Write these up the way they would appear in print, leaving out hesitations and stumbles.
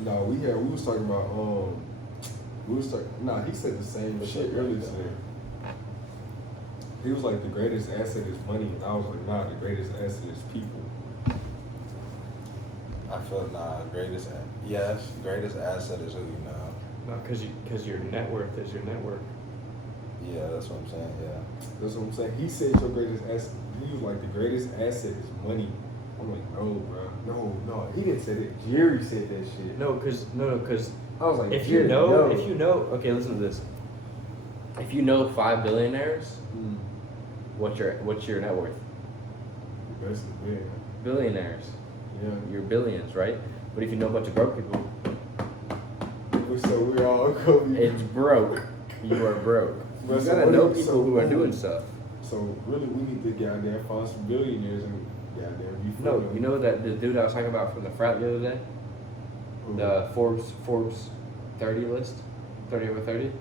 No, we was talking about nah, he said the same shit earlier today. He was like the greatest asset is money, and I was like, nah, the greatest asset is people. I feel greatest asset is who you know. No, because your net worth is your net worth. Yeah, that's what I'm saying. Yeah. That's what I'm saying. He said your greatest asset. He was like the greatest asset is money. I'm like, no, bro, no. He didn't say that. Jerry said that shit. No, because I was like, if Jerry, you know, no. okay, listen to this. If you know 5 billionaires, Mm. what's your net worth? The best is big. Billionaires, Yeah. you're billions, right? But if you know a bunch of broke people, So we're all going. it's broke. You are broke. But You so gotta what know if- people so who are who- doing stuff. So really, we need to goddamn find some billionaires and goddamn be. No, you know that the dude I was talking about from the frat the other day, the Forbes 30 list, 30 over 30,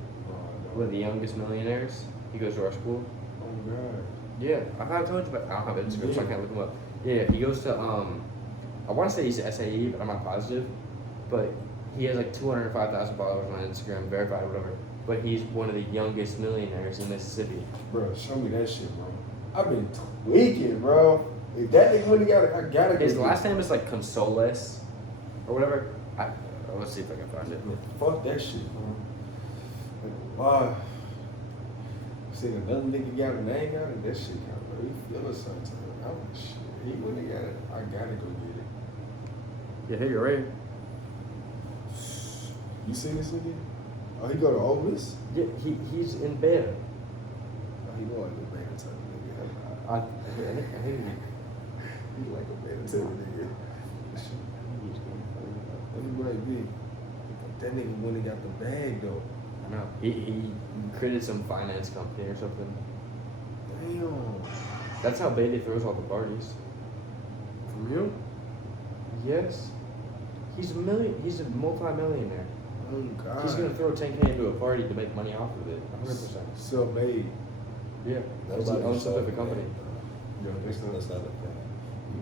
one of the youngest millionaires. He goes to our school. Oh god. Yeah, I thought I told you, but I don't have Instagram, so I can't look him up. Yeah, he goes to I want to say he's SAE, but I'm not positive. But he has like 205,000 followers on Instagram, verified or whatever. But he's one of the youngest millionaires in Mississippi. Bro, show me that shit, bro. I've been tweaking, bro. If that nigga really got it, I gotta His go last get name is like Consoles or whatever. Let's see if I can find it. it. Fuck that shit, bro. Why? Seen another nigga got a name out it, that shit kind of really feel it sometimes. I'm like, shit, he really got it. I gotta go get it. Yeah, here you're right. You see this nigga? Oh, he go to Ole Miss? Yeah, he's in bed. Oh, he go like a beta type of nigga. I think He like a beta type of nigga. What he might be. That nigga went and got the bag though. I know. He created some finance company or something. Damn. That's how Beatty throws all the parties. For real? Yes. He's a multi-millionaire. Oh god. He's gonna throw 10K into a party to make money off of it. 100%. Self-made. Yeah. Because he owns a different company. Yo, That's not the thing.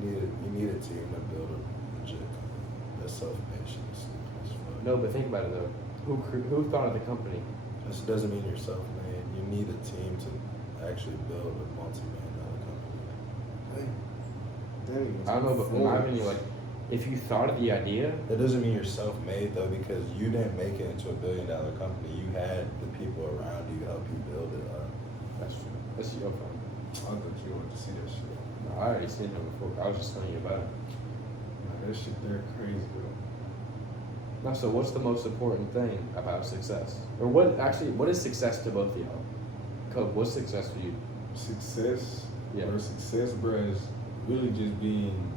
You need a team to build a legit company. That's self-made shit. It's fun. No, but think about it though. Who thought of the company? This doesn't mean you're self-made. You need a team to actually build a multi-million-dollar company. Dang. I don't know, but in my opinion, like, if you thought of the idea, That doesn't mean you're self-made though, because you didn't make it into a billion-dollar company. You had the people around you to help you build it up. that's your problem. I thought you wanted to see that shit. No, I already seen it before. I was just telling you about it. Nah, that shit there crazy though. Now, so what's the most important thing about success? Or what is success to both of y'all? Cope, what's success for you? Success, Yeah. or success, bro, is really just being.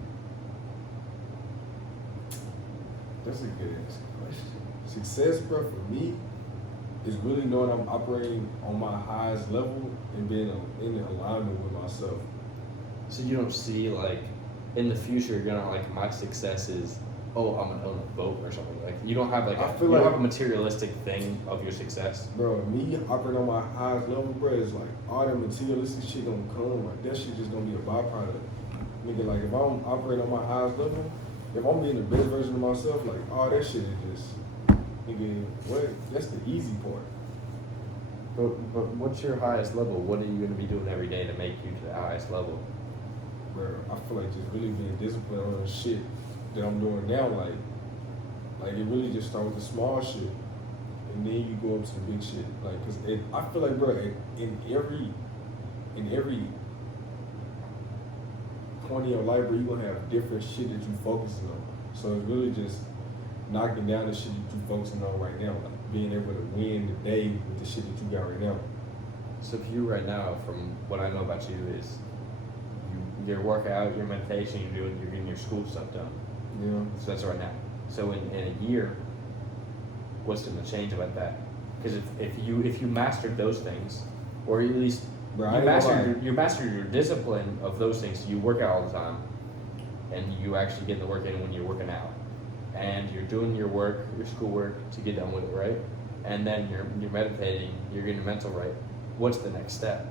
That's a good ass question. Success, bro, for me, is really knowing I'm operating on my highest level and being in alignment with myself. So you don't see, like, in the future, you're gonna, like, my success is, oh, I'm gonna own a boat or something. Like, you don't have, like, I you feel don't like- have a materialistic thing of your success. Bro, me operating on my highest level, bro, is like all that materialistic shit gonna come. Like that shit just gonna be a byproduct. Nigga, like if I'm operating on my highest level, if I'm being the best version of myself, like all that shit is just, nigga, what? That's the easy part. But what's your highest level? What are you gonna be doing every day to make you to the highest level? Bro, I feel like just really being disciplined on the shit that I'm doing now, like it really just start with the small shit, and then you go up to the big shit. Like, cause I feel like, bro, in every point in your life, bro, you gonna have different shit that you focusing on. So it's really just knocking down the shit that you focusing on right now, like being able to win the day with the shit that you got right now. So for you right now, from what I know about you, is your workout, your meditation, you're getting your school stuff done. You know? So that's right now. So in a year, what's going to change about that? Because if you mastered those things, or at least Bro, I ain't gonna lie. you mastered your discipline of those things, you work out all the time, and you actually get the work in when you're working out, and you're doing your work, your schoolwork to get done with it, right? And then you're meditating, you're getting mental right. What's the next step?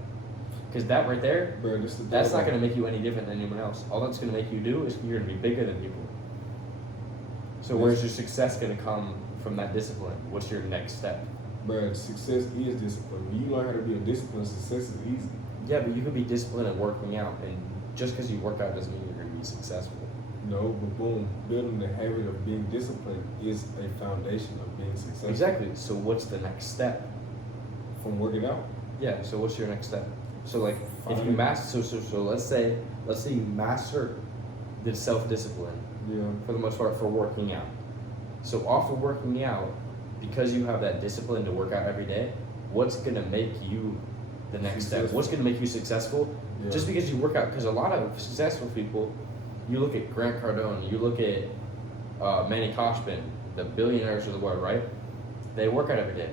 Because that right there, Bro, that's not going to make you any different than anyone else. All that's going to make you do is you're going to be bigger than people. So where's your success gonna come from that discipline? What's your next step? But success is discipline. When you learn how to be a disciplined, success is easy. Yeah, but you could be disciplined at working out, and just because you work out doesn't mean you're gonna be successful. No, but boom, building the habit of being disciplined is a foundation of being successful. Exactly. So what's the next step? From working out. Yeah. So what's your next step? So like, if you Fine. master, so let's say you master the self-discipline Yeah. for the most part for working out. So off of working out, because you have that discipline to work out every day, what's gonna make you the next step? Successful. What's gonna make you successful? Yeah. Just because you work out, because a lot of successful people, you look at Grant Cardone, you look at Manny Koshman, the billionaires of the world, right? They work out every day.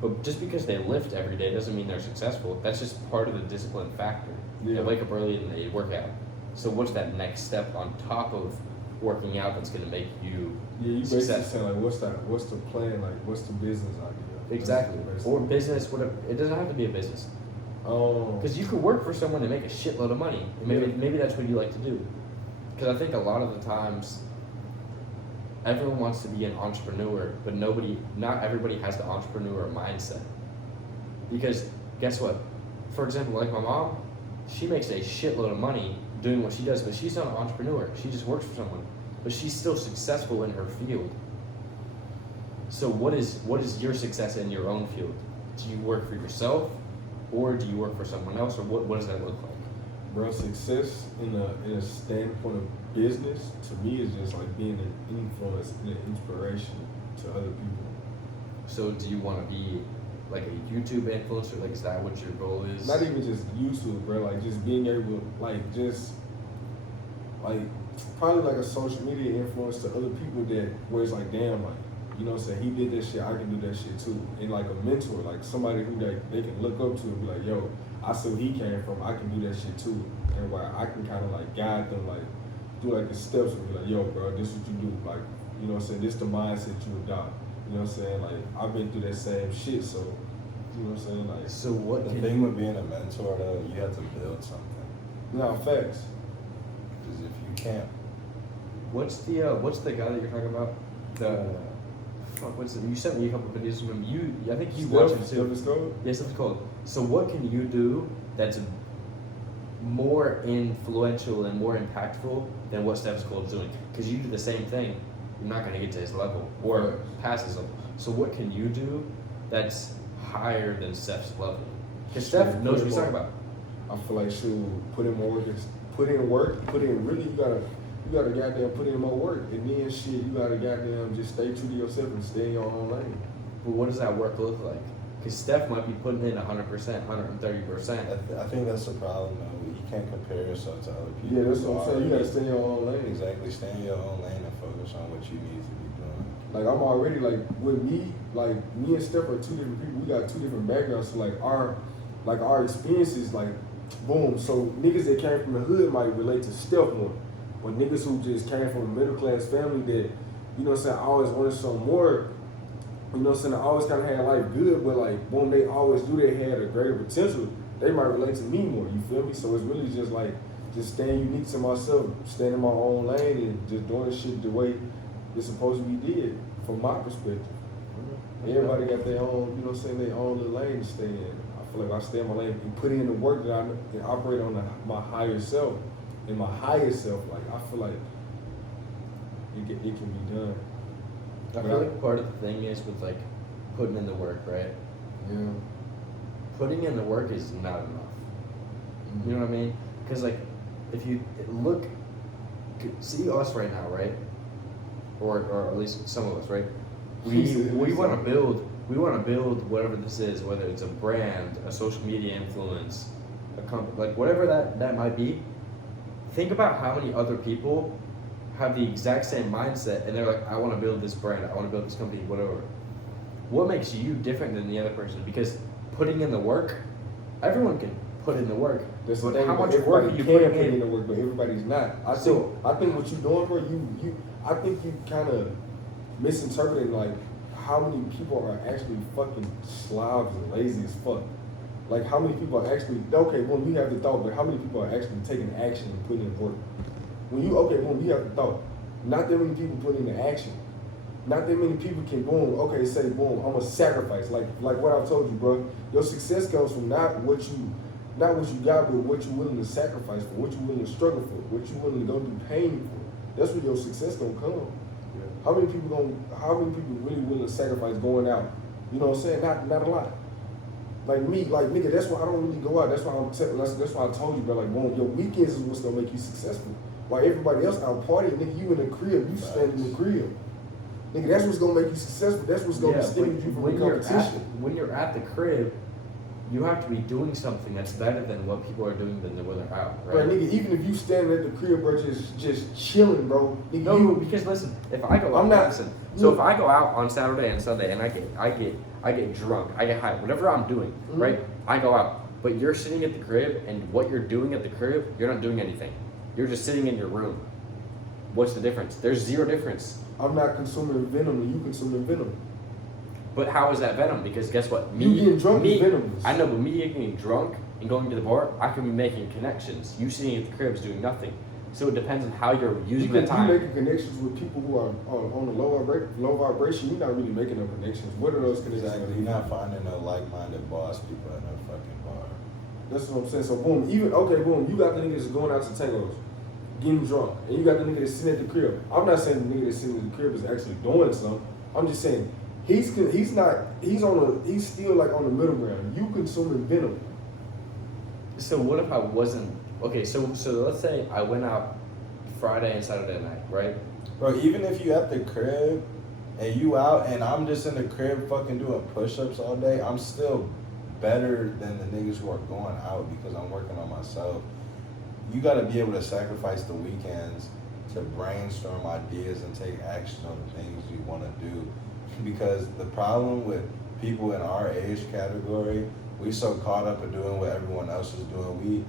But just because they lift every day doesn't mean they're successful. That's just part of the discipline factor. Yeah. They wake up early and they work out. So what's that next step on top of working out that's gonna make you Yeah, you basically successful? saying like, what's the plan? Like, what's the business idea? Exactly. That's basically- Or business, whatever. It doesn't have to be a business. Because you could work for someone and make a shitload of money. And maybe that's what you like to do. Because I think a lot of the times, everyone wants to be an entrepreneur, but not everybody has the entrepreneur mindset. Because guess what? For example, like my mom, she makes a shitload of money doing what she does, but she's not an entrepreneur. She just works for someone, but she's still successful in her field. So what is your success in your own field? Do you work for yourself, or do you work for someone else, or what does that look like? Bro, success in a standpoint of business to me is just like being an influence and an inspiration to other people. So do you want to be like a YouTube influencer? Like, is that what your goal is? Not even just YouTube, bro. Like just being able, probably like a social media influence to other people that where it's like, damn, like, you know what I'm saying? He did that shit, I can do that shit too. And like a mentor, like somebody who they can look up to and be like, yo, I see where he came from, I can do that shit too. And where I can kind of like guide them, like do like the steps and be like, yo, bro, this is what you do. Like, you know what I'm saying? This the mindset you adopt. You know what I'm saying? Like, I've been through that same shit, so, you know what I'm saying? Like, So what The can thing you, with being a mentor, though, you have to build something. nah, facts. Because if you can't, what's the guy that you're talking about? You sent me a couple videos of him. I think you watch him too. Steph is cold? Yes, that's cool. So what can you do that's more influential and more impactful than what Steph Curry is doing? Because you do the same thing, you're not going to get to his level or Right. past his level. So what can you do that's higher than Steph's level? Because Steph Shit, knows what put he's him talking on. about. I feel like put in more work, put in really, you gotta goddamn put in more work. And then shit, you gotta goddamn just stay true to yourself and stay in your own lane. But what does that work look like? Because Steph might be putting in 100%, 130%. I think that's the problem, though. You can't compare yourself to other people. Yeah, that's what I'm saying. You gotta Already- stay in your own lane. Exactly. Stay in your own lane and focus on what you need to be doing. Like I'm already like with me and Steph are two different people. We got two different backgrounds. So like our experiences, like boom. So niggas that came from the hood might relate to Steph more. But niggas who just came from a middle class family that, you know what I'm saying, always wanted some more, you know what I'm saying, I always kinda had life good, but like boom, they always knew they had a greater potential. They might relate to me more, you feel me? So it's really just like just staying unique to myself, staying in my own lane and just doing shit the way it's supposed to be did, from my perspective. Everybody got their own, you know what I'm saying, their own little lane to stay in. I feel like I stay in my lane and put in the work that and operate on my higher self. And my higher self, like I feel like it can be done. I feel like part of the thing is with like putting in the work, right? Yeah. Putting in the work is not enough. You know what I mean? Because like, if you look, see us right now, right? Or at least some of us, right? We want to build whatever this is, whether it's a brand, a social media influence, a company, like whatever that might be. Think about how many other people have the exact same mindset, and they're like, I want to build this brand, I want to build this company, whatever. What makes you different than the other person? Because putting in the work, everyone can put in the work. That's the But thing. how But much work are everybody you can putting put in? the work, but everybody's not. I think what you're doing, bro, I think you kind of misinterpreting like how many people are actually fucking slobs and lazy as fuck. Like how many people are actually boom, you have the thought, but how many people are actually taking action and putting in work? When you boom, you have the thought. Not that many people put into action. Not that many people can say boom, I'm a sacrifice. Like what I've told you, bro. Your success comes from not what you got, but what you're willing to sacrifice for, what you're willing to struggle for, what you're willing to go through pain for. That's where your success gonna come. Yeah. How many people really willing to sacrifice going out? You know what I'm saying? Not a lot. Like me, nigga, that's why I don't really go out. That's why that's why I told you, bro. Like, boom, your weekends is what's gonna make you successful. While everybody else out partying, nigga, you in the crib, you stand in the crib. Nigga, that's what's gonna make you successful. That's what's gonna distinguish you from the competition. When you're at the crib, you have to be doing something that's better than what people are doing than when they're out, right? Bro, nigga, even if you standing at the crib, bro, just chilling, bro. Nigga, No, because listen, if I go out, if I go out on Saturday and Sunday and I get drunk, I get high, whatever I'm doing, right? I go out, but you're sitting at the crib, and what you're doing at the crib, you're not doing anything. You're just sitting in your room. What's the difference? There's zero difference. I'm not consuming venom, and you consuming venom. But how is that venom? Because guess what? You getting drunk is venomous. I know, but me getting drunk and going to the bar, I can be making connections. You sitting at the crib is doing nothing. So it depends on how you're using the time. You making connections with people who are on a low vibration. You're not really making no connections. What are those connections? Exactly. You're not finding no like-minded boss people at no fucking bar. That's what I'm saying. So boom, you got the nigga that's going out to tangos, getting drunk, and you got the nigga that's sitting at the crib. I'm not saying the nigga that's sitting at the crib is actually doing something. I'm just saying he's still like on the middle ground. You consuming venom. So what if I wasn't okay? So let's say I went out Friday and Saturday night, right? Bro, even if you at the crib and you out and I'm just in the crib fucking doing push-ups all day, I'm still better than the niggas who are going out because I'm working on myself. You gotta be able to sacrifice the weekends to brainstorm ideas and take action on the things you wanna do. Because the problem with people in our age category, we so caught up in doing what everyone else is doing. We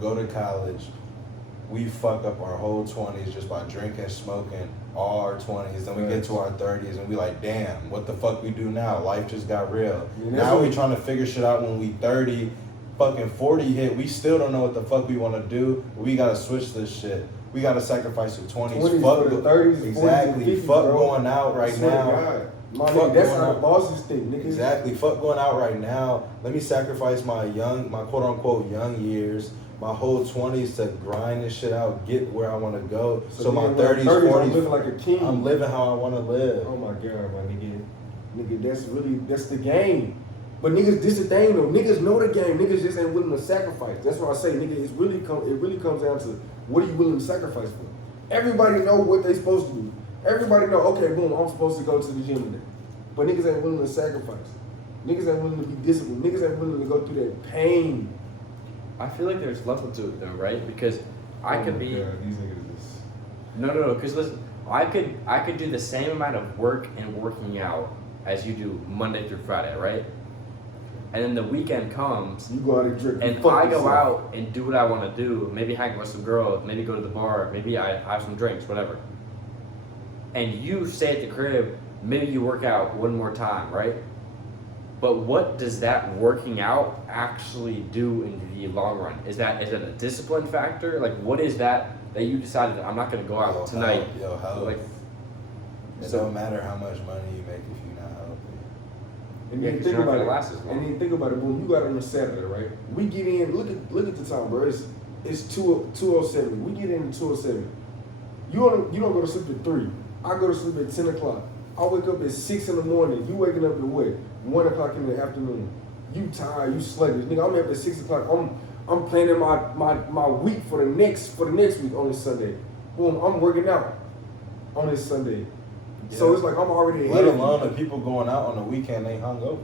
go to college, we fuck up our whole 20s just by drinking, smoking, all our 20s. Then we get to our 30s and we like, damn, what the fuck we do now? Life just got real. Now we trying to figure shit out when we 30, fucking 40 hit. We still don't know what the fuck we want to do. We gotta switch this shit. We gotta sacrifice the 20s. Fuck the 30s, exactly. 40s, 50s, fuck bro. going out right now. Nigga, that's how the bosses think, nigga. Exactly. Fuck going out right now. Let me sacrifice my quote unquote young years, my whole 20s to grind this shit out, get where I want to go. So my 30s, 40s, I'm living like a king. I'm living how I want to live. Oh my God, my nigga. Nigga, that's the game. But niggas, this the thing though. Niggas know the game. Niggas just ain't willing to sacrifice. That's what I say, nigga. It really comes down to what are you willing to sacrifice for? Everybody know what they supposed to do. Everybody know, okay, boom, I'm supposed to go to the gym today. But niggas ain't willing to sacrifice. Niggas ain't willing to be disciplined. Niggas ain't willing to go through that pain. I feel like there's level to it though, right? Because I could be. God, these niggas is... No. Because listen, I could do the same amount of work and working out as you do Monday through Friday, right? And then the weekend comes, you go out and drink, and I go out and do what I want to do. Maybe hang with some girls, maybe go to the bar, maybe I have some drinks, whatever. And you stay at the crib, maybe you work out one more time, right? But what does that working out actually do in the long run? Is that a discipline factor? Like, what is that you decided that I'm not going to go out tonight? Health. Like, it don't matter how much money you make if you're not healthy. And Yeah, then 'cause think you're not about gonna it. last as long. And then think about it, boom. You got it on a Saturday, right? We get in. Look at the time, bro. It's 2:07. We get in at 2:07. You don't go to sleep at 3. I go to sleep at 10 o'clock. I wake up at 6 in the morning. You waking up at what? 1 o'clock in the afternoon. You tired? You sluggish, nigga. I'm up at 6 o'clock. I'm planning my week for the next week on this Sunday. Boom. I'm working out on this Sunday. Yeah. So it's like I'm already ahead. Let of you. alone the people going out on the weekend, they hungover.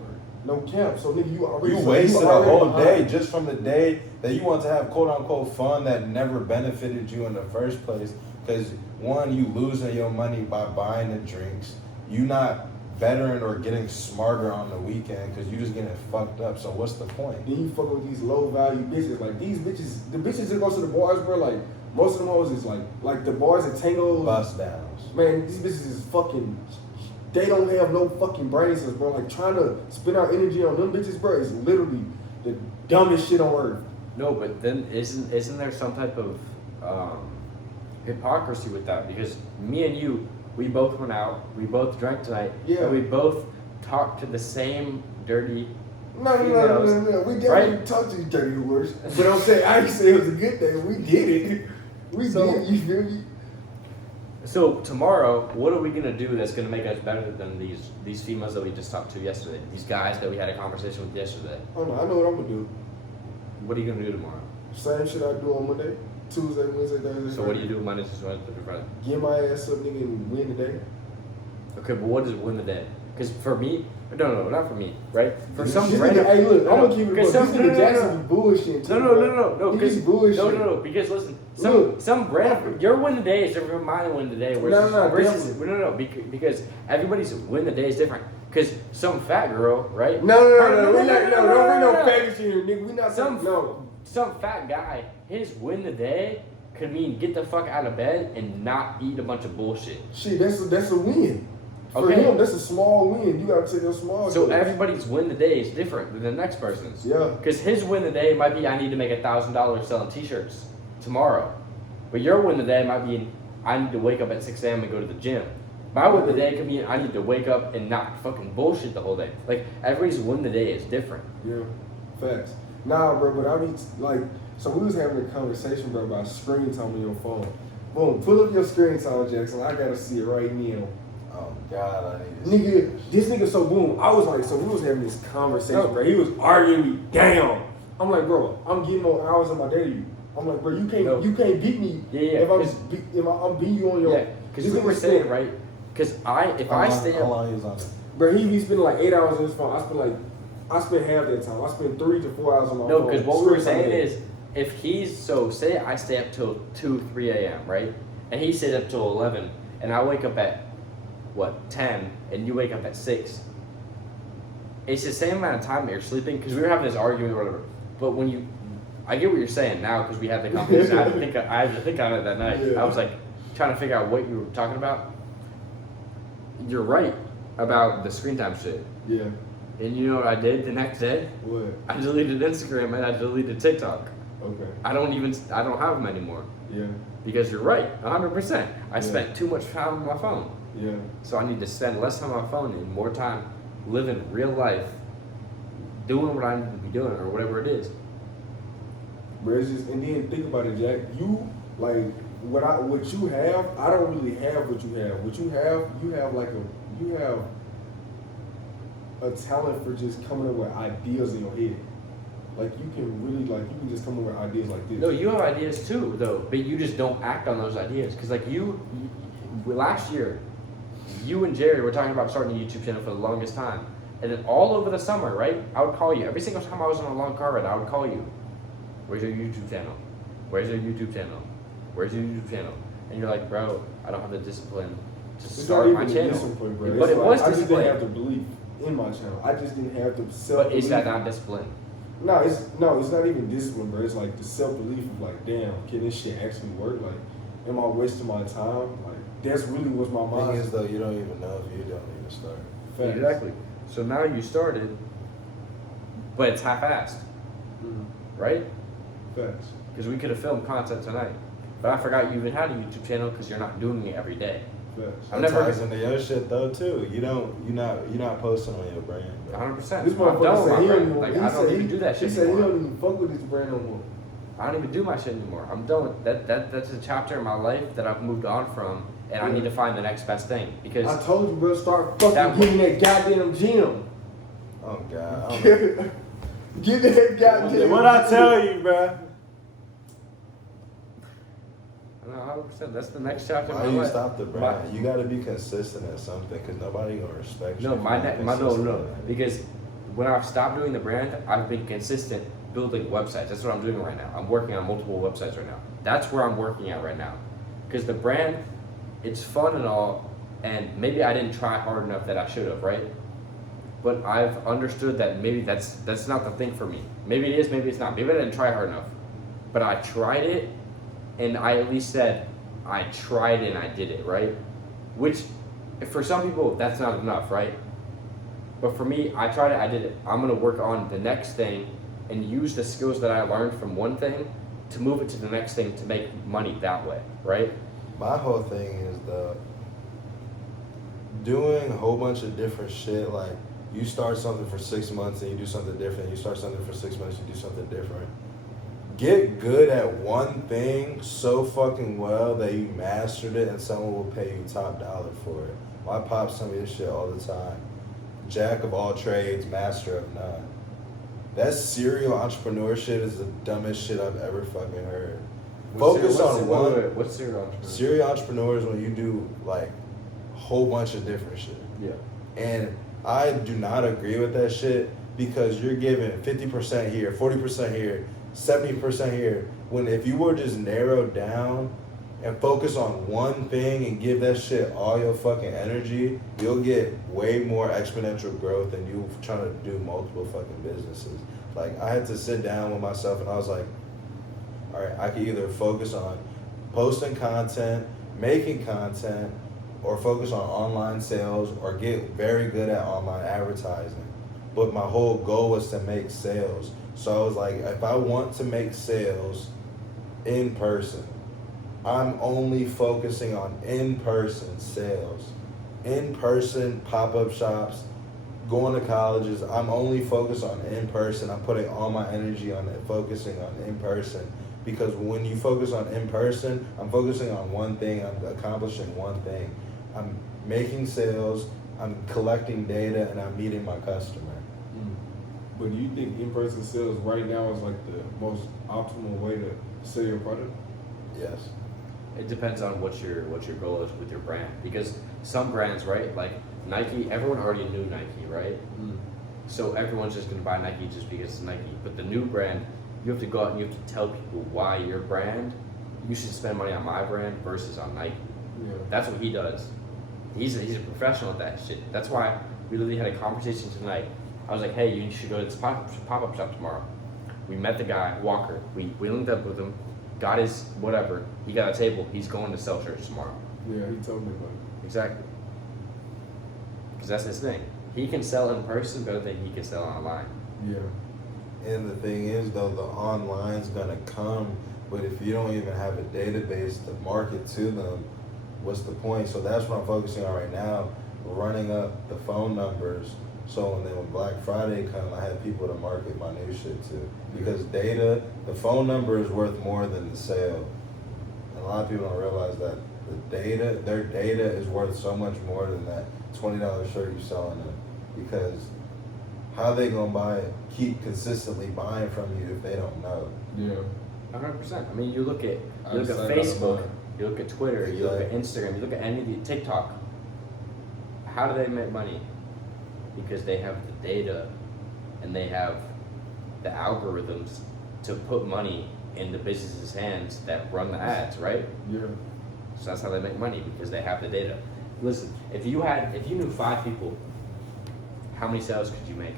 No cap. So nigga, you already You wasted a already whole behind. day just from the day that you want to have quote unquote fun that never benefited you in the first place. Because one, you losing your money by buying the drinks. You not bettering or getting smarter on the weekend because you just getting fucked up. So what's the point? Then you fuck with these low value bitches. Like these bitches, the bitches that go to the bars, bro. Like most of them hoes is like the bars at Tango. Bust downs. Man, these bitches is fucking. They don't have no fucking brain cells, bro. Like trying to spend our energy on them bitches, bro, is literally the dumbest shit on earth. no, but then isn't there some type of hypocrisy with that because me and you, we both went out, we both drank tonight, Yeah. and we both talked to the same dirty. No. We definitely Right? talked to these dirty words. But I'm saying, I ain't say it was a good thing. We did it. We So- did. You feel me? So tomorrow, what are we gonna do that's gonna make us better than these females that we just talked to yesterday? These guys that we had a conversation with yesterday. I don't know. I know what I'm gonna do. What are you gonna do tomorrow? Same shit I do on Monday, Tuesday, Wednesday, Thursday. So what do you do Monday, Tuesday, Wednesday, Friday? Get my ass up, nigga, and win today. Okay, but what does win the day? Because for me, no, not for me, right? For This some nigga- random, hey, look, I'm no, gonna keep it. because This some- nigga Jackson be bullshit. no, because bullshit. no, because listen, Look. some random your win the day is different from my win the day. No, versus because everybody's win the day is different. Because some fat girl, right? No, we not. no, Don't bring no no. faggots in here, nigga. We not. Some fat guy, his win the day could mean get the fuck out of bed and not eat a bunch of bullshit. Shit, that's a win. For Okay. him, that's a small win. You gotta take a small. So goals. everybody's win the day is different than the next person's. Yeah. Because his win the day might be I need to make $1,000 selling t-shirts tomorrow. But your win the day might be I need to wake up at 6 a.m. and go to the gym. My win the day could mean I need to wake up and not fucking bullshit the whole day. Like everybody's win the day is different. Yeah, facts. Nah, bro, but I mean, like, so we was having a conversation, bro, about screen time on your phone. Boom, pull up your screen time, Jackson. I gotta see it right now. Oh God, I need to. Nigga, this nigga, so boom, I was like, so we was having this conversation, No. bro. He was arguing me down. I'm like, bro, I'm getting more hours in my day than you. I'm like, bro, you can't No. beat me Yeah, if I'm 'cause- I'm beating you on your. Yeah, because we were saying, right? Because if I stay How up, long he was on it? Bro, he be spending like 8 hours on his phone. I spend half that time. I spend 3 to 4 hours on my no, phone. because what we were Screen time saying day. is if he's, so say I stay up till 2, 3 a.m., right? And he stays up till 11, and I wake up at, 10, and you wake up at 6. It's the same amount of time that you're sleeping, because we were having this argument or whatever. But when I get what you're saying now, because we had the conversation. I had to think on it that night. Yeah. I was like trying to figure out what you were talking about. You're right about the screen time shit. Yeah. And you know what I did the next day? What? I deleted Instagram and I deleted TikTok. Okay. I don't have them anymore. Yeah. Because you're right, 100%. I Yeah. spent too much time on my phone. Yeah. So I need to spend less time on my phone and more time living real life, doing what I need to be doing or whatever it is. Bro, it's just, and then think about it, Jack. You like what you have. I don't really have what you have. What you have a talent for just coming up with ideas in your head. Like you can just come up with ideas like this. No, you have ideas too, though, but you just don't act on those ideas. Because like last year, you and Jerry were talking about starting a YouTube channel for the longest time. And then all over the summer, right, I would call you. Every single time I was on a long car ride, I would call you. Where's your YouTube channel? Where's your YouTube channel? Where's your YouTube channel? And you're like, bro, I don't have the discipline to It's start not my even channel. discipline, bro. But It's it like, was I just didn't discipline. have the belief in my channel. I just didn't have the self. But is that not discipline? No, it's not even discipline, bro. It's like the self belief of like, damn, can this shit actually work? Like, am I wasting my time? Like, that's really what's my The thing mind. is though, you don't even know if you don't even start. Facts. Exactly. So now you started, but it's half-assed, Mhm. right? Facts. Because we could have filmed content tonight. But I forgot you even had a YouTube channel because you're not doing it every day. Facts. I'm That never- ties into your shit though too. You're not posting on your brand. Bro. 100%. This I'm done motherfucker with said my he don't brand. even. Like, he I said don't he- even do that shit He said he anymore. don't even fuck with his brand no more. I don't even do my shit anymore. I'm done with that. That's a chapter in my life that I've moved on from, and I need to find the next best thing because I told you, bro, start fucking That- getting that goddamn gym. Oh God. I don't know. Get that goddamn. What I tell you, bro? No, 100%. That's the next chapter Why in do my you life. stop the brand? You got to be consistent at something because nobody gonna respect you. No, if you're not no, consistent no. at it. Because when I've stopped doing the brand, I've been consistent building websites. That's what I'm doing right now. I'm working on multiple websites right now. That's where I'm working at right now. Because the brand, it's fun and all, and maybe I didn't try hard enough that I should have, right? But I've understood that maybe that's not the thing for me. Maybe it is, maybe it's not. Maybe I didn't try hard enough. But I tried it, and I at least said, I tried and I did it, right? Which, for some people, that's not enough, right? But for me, I tried it, I did it. I'm gonna work on the next thing and use the skills that I learned from one thing to move it to the next thing to make money that way, right? My whole thing is doing a whole bunch of different shit. Like, you start something for 6 months and you do something different. You start something for 6 months, you do something different. Get good at one thing so fucking well that you mastered it and someone will pay you top dollar for it. My pops tell me this shit all the time. Jack of all trades, master of none. That serial entrepreneur shit is the dumbest shit I've ever fucking heard. Focus on one. What's serial entrepreneur? Serial entrepreneur is when you do like a whole bunch of different shit. Yeah. And I do not agree with that shit because you're giving 50% here, 40% here, 70% here. When if you were just narrowed down and focus on one thing and give that shit all your fucking energy, you'll get way more exponential growth than you trying to do multiple fucking businesses. Like, I had to sit down with myself and I was like, all right, I can either focus on posting content, making content, or focus on online sales, or get very good at online advertising. But my whole goal was to make sales. So I was like, if I want to make sales in person, I'm only focusing on in-person sales. In-person pop-up shops, going to colleges, I'm only focused on in-person. I'm putting all my energy on it, focusing on in-person. Because when you focus on in-person, I'm focusing on one thing, I'm accomplishing one thing. I'm making sales, I'm collecting data, and I'm meeting my customer. But do you think in-person sales right now is like the most optimal way to sell your product? Yes. It depends on what your goal is with your brand. Because some brands, right, like Nike, everyone already knew Nike, right? So everyone's just gonna buy Nike just because it's Nike. But the new brand, you have to go out and you have to tell people why your brand, you should spend money on my brand versus on Nike. Yeah. That's what he does. He's a professional at that shit. That's why we literally had a conversation tonight. I was like, hey, you should go to this pop-up shop tomorrow. We met the guy, Walker. We linked up with him, got his whatever. He got a table. He's going to sell shirts tomorrow. Yeah, he told me about it. Exactly. Because that's his thing. He can sell in person better than he can sell online. Yeah. And the thing is, though, the online's gonna come, but if you don't even have a database to market to them, what's the point? So that's what I'm focusing on right now, running up the phone numbers. So when Black Friday comes, I have people to market my new shit to. Because data, the phone number is worth more than the sale. And a lot of people don't realize that their data is worth so much more than that $20 shirt you're selling them. Because how they gonna buy it, keep consistently buying from you if they don't know? Yeah. 100%. I mean, you look at I've signed up Facebook, mine. you look at Twitter, you look at Instagram, you look at any of the TikTok. How do they make money? Because they have the data and they have the algorithms to put money in the business's hands that run the ads, right? Yeah. So that's how they make money, because they have the data. Listen, if you knew 5 people, how many sales could you make?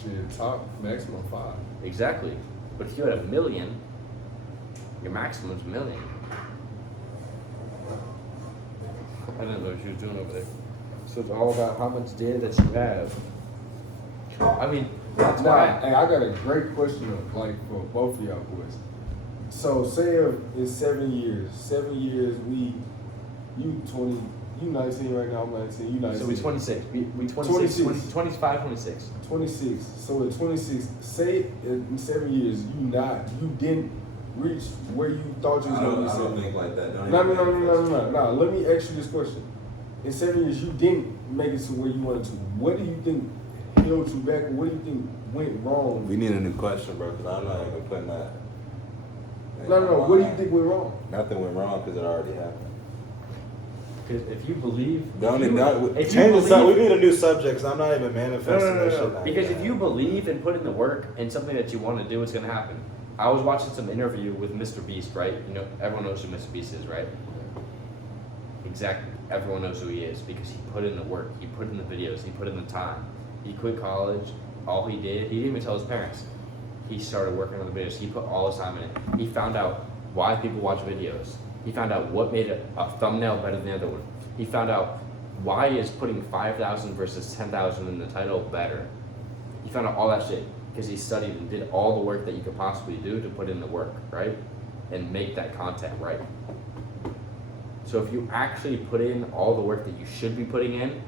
Shit, top maximum 5. Exactly. But if you had 1 million, your maximum's 1 million. I didn't know what you was doing over there. So it's all about how much data that you have. I mean, that's Nah, why. hey, I got a great question like for both of y'all boys. So say if in 7 years, you 20, you 19 right now, I'm 19, you 19. So we 26. We 26, 26. 25, 26. 26. So at 26, say in 7 years you didn't reach where you thought you was I gonna don't, be. I don't 7. think like that. Don't No. even Let me ask you this question. In 7 years, you didn't make it to where you wanted to. What do you think held you back? Or what do you think went wrong? We need a new question, bro, because I'm not even putting that. No. What do you think went wrong? Nothing went wrong because it already happened. Because if you believe, Don't if even, you change the subject. believe- We need a new subject because I'm not even manifesting that shit. now. Because if you believe and put in the work and something that you want to do, it's gonna happen. I was watching some interview with Mr. Beast, right? You know, everyone knows who Mr. Beast is, right? Exactly. Everyone knows who he is because he put in the work. He put in the videos. He put in the time. He quit college. All he didn't even tell his parents. He started working on the videos. He put all his time in it. He found out why people watch videos. He found out what made a thumbnail better than the other one. He found out why is putting 5,000 versus 10,000 in the title better. He found out all that shit because he studied and did all the work that you could possibly do to put in the work, right? And make that content, right? So if you actually put in all the work that you should be putting in,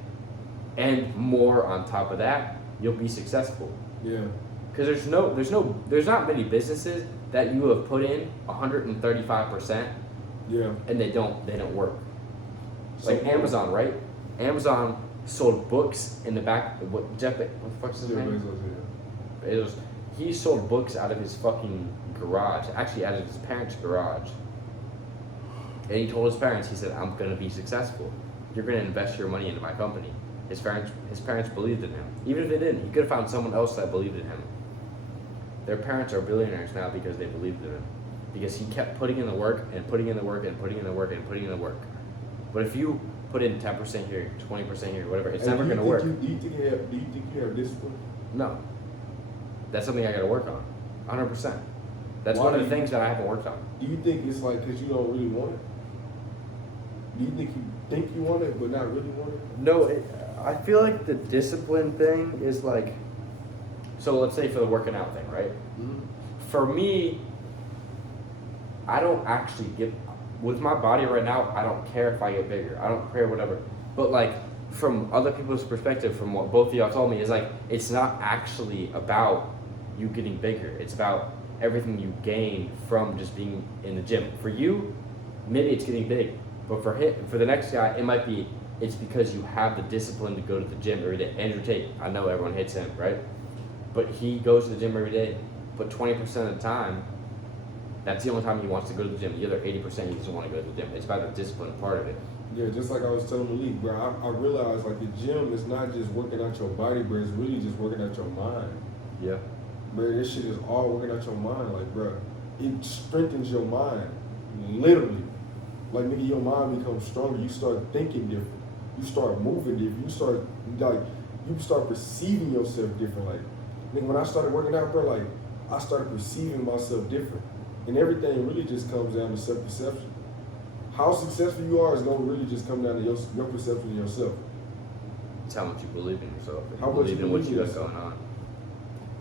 and more on top of that, you'll be successful. Yeah. Because there's not many businesses that you have put in 135% Yeah. and they don't work. So- Like Amazon, right? Amazon sold books in the back. What the fuck's his Yeah, name? Bezos, It was, he sold books out of his fucking garage, actually out of his parents' garage. And he told his parents, he said, I'm gonna be successful. You're gonna invest your money into my company. His parents believed in him. Even if they didn't, he could have found someone else that believed in him. Their parents are billionaires now because they believed in him. Because he kept putting in the work and putting in the work and putting in the work and putting in the work. But if you put in 10% here, 20% here, whatever, it's And never do you gonna work. think do you think you have discipline? No. That's something I gotta work on. 100%. That's Why one of do the you- things that I haven't worked on. Do you think it's like because you don't really want it? Do you think you want it but not really want it? No, I feel like the discipline thing is like, so let's say for the working out thing, right? For me, I don't actually get, with my body right now, I don't care if I get bigger. I don't care whatever. But like, from other people's perspective, from what both of y'all told me, is like, it's not actually about you getting bigger. It's about everything you gain from just being in the gym. For you, maybe it's getting big. But for the next guy, it might be, it's because you have the discipline to go to the gym every day. Andrew Tate, I know everyone hates him, right? But he goes to the gym every day. But 20% of the time, that's the only time he wants to go to the gym. The other 80% he doesn't want to go to the gym. It's about the discipline part of it. Yeah, just like I was telling Malik, bro, I realized like the gym is not just working out your body, bro, it's really just working out your mind. Yeah. Bro, this shit is all working out your mind, like, bro, it strengthens your mind, literally. Like, nigga, your mind becomes stronger, you start thinking different, you start moving different, you start perceiving yourself different, like, nigga, when I started working out, bro, like, I started perceiving myself different, and everything really just comes down to self-perception. How successful you are is gonna really just come down to your perception of yourself. It's how much you believe in yourself. And How much you believe in what believe you in got yourself. going on.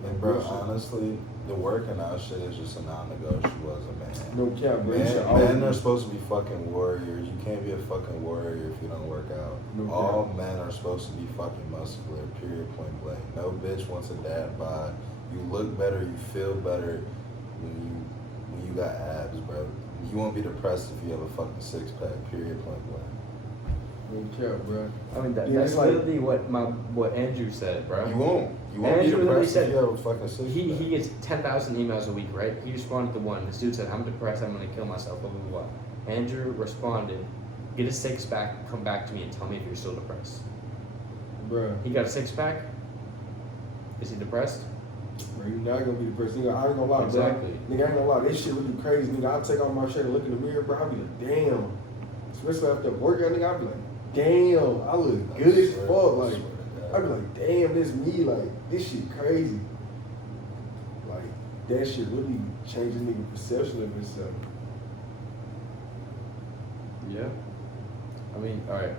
And bro, honestly, the working out shit is just a non-negotiable as a man. No cap, bro. You should Men are always- supposed to be fucking warriors. You can't be a fucking warrior if you don't work out. No All cap. men are supposed to be fucking muscular, period, point blank. No bitch wants a dad bod. You look better, you feel better when you got abs, bro. You won't be depressed if you have a fucking six pack, period, point blank. No cap, bro. I mean, Yeah, that's it's like- literally what Andrew said, bro. You won't be Andrew literally depressed said if you have a fucking six pack. He gets 10,000 emails a week, right? He responded to one. This dude said, I'm depressed, I'm gonna kill myself, blah, blah, blah. Andrew responded, get a six pack, come back to me and tell me if you're still depressed. Bro, He got a six pack? Is he depressed? bro, you're not gonna be the person. Nigga, I ain't gonna lie, Exactly. bro. Nigga, I ain't gonna lie. This shit really crazy, nigga. I take off my shirt and look in the mirror, bro. I be like, damn. Especially after workout, nigga, I be like, damn, I look good as fuck. Like, I be like, damn, this me. Like, this shit crazy. Like, that shit really changes nigga perception of himself. Yeah. I mean, alright.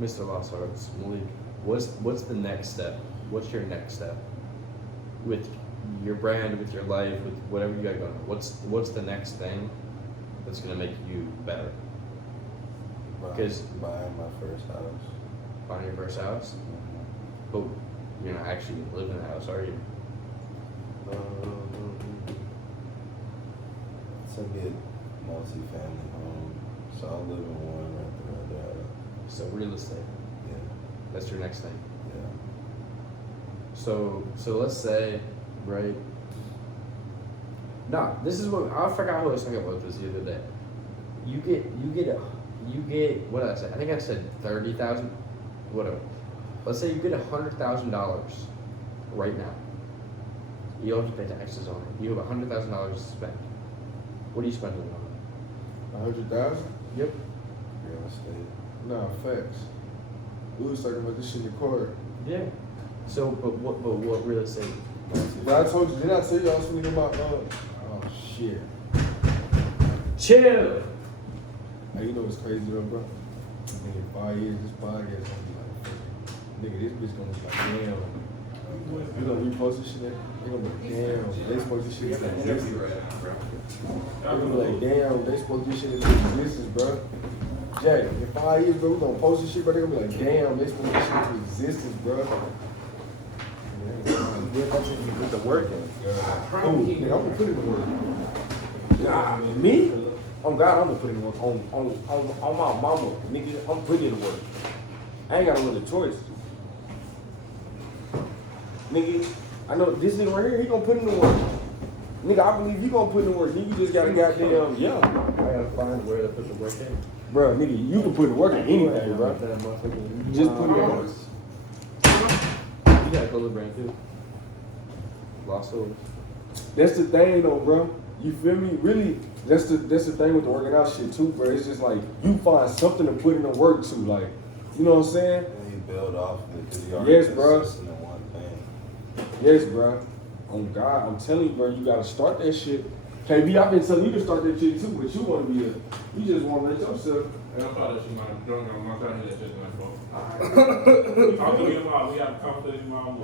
Mr. Lost Arts, Malik, what's the next step? What's your next step? With your brand, with your life, with whatever you got going on. What's the next thing that's gonna make you better? Because- buying my first house. Buying your first house? But you're not actually gonna live in the house, are you? It's gonna be a multi-family home, so I'll live in one, rent the other out. So real estate. Yeah, That's your next thing. yeah. So let's say, right? No, this is what I forgot who I was talking about this the other day. You get what did I say? I think I said 30,000, whatever. Let's say you get $100,000 right now. You don't have to pay taxes on it. You have $100,000 to spend. What do you spend it on? 100,000? Yep. Real estate. Nah, facts. We was talking about this shit in the court. Yeah. So, but what real estate? But I told you, didn't I tell you I was finna get my, oh shit. Chill. Hey, you know what's crazy though, bro? I think in 5 years, this podcast gonna be like, nigga, this bitch gonna be like, damn. You gonna repost this shit? They gonna be like, damn, they supposed this shit into existence. They gonna be like, damn, they supposed this shit into existence, bro. Jay, in 5 years, bro, we gonna post this shit, bro. They gonna be like, damn, this put this shit into existence, bro. With the working. Ooh, nigga, I'm gonna put it in work. Nah, me? Oh God, I'm gonna put it in work. On my mama, nigga, I'm putting it in work. I ain't got another choice. Nigga, I know this nigga right here, he gonna put it in work. Nigga, I believe you gonna put it in work. Nigga, you just gotta goddamn, yeah. I gotta find where to put the work in. Bro, nigga, you can put the work in anything, bro. Just put it in work. You got a clothing brand too. Lost Souls. That's the thing though, bro. You feel me? Really, that's the thing with the working out shit too, bro. It's just like you find something to put in the work to, like, you know what I'm saying? And you build off of it because you already Yes, bro. consistent in one thing. Yes, bro. Oh God, I'm telling you, bro, you gotta start that shit. KB, I've been telling you to start that shit too, but you wanna be you just wanna let yourself. And I thought that shit might have drunk on my time. That shit my fault. Talk to me tomorrow. We have a conversation tomorrow.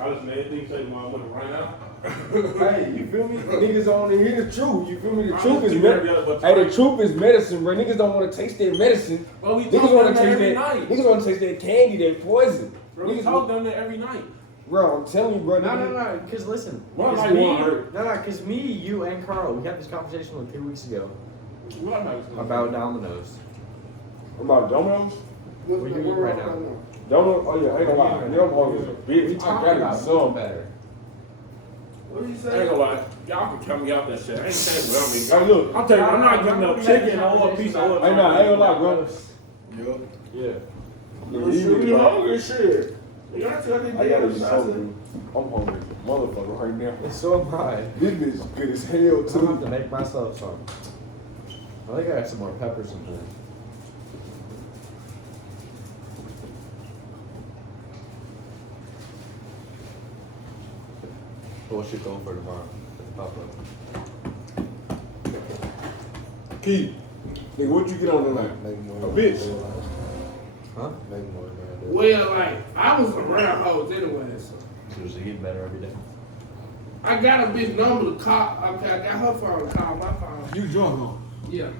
I just made everything say tomorrow right now. Hey, you feel me? Niggas don't wanna hear the truth. You feel me? The I truth is don't medicine. think Hey, the truth is medicine, bro. Niggas don't wanna taste that medicine. Bro, we Niggas talk wanna down there taste every that. night. Niggas wanna taste that candy, that poison. Bro, we Niggas, talk down there every night. bro, I'm telling you, bro. No, nigga- no, no. Because listen, Well, because like me, one hurt. because me, you, and Carl, we had this conversation like 2 weeks ago What am I about down the nose. About Domino's? What are you eating right now? Domino's? Oh yeah, I ain't gonna lie. Nigga, I'm hungry as a bitch. We I talked gotta about eat something some. better. What did you I ain't gonna lie. Y'all can cut me out that shit. I ain't saying what I mean. Hey, look. I'm telling you, I'm not giving up chicken or a piece of oil. Hey, nah, I ain't gonna lie, bro. Yeah. You hungry shit. You got to I gotta eat something. I'm hungry as a motherfucker right now. And so am I. This bitch good as hell I'm gonna have too. to make myself some. I think I got some more peppers in there. What should go for tomorrow? Keith, nigga, what you get on tonight? Make more A than bitch. I realized. Huh? Make more than I did. Well, like, I was around hoes anyway, so. So is it getting better every day? I got a bitch number to call. Okay, I got her phone to call my phone. You drunk, huh? Yeah.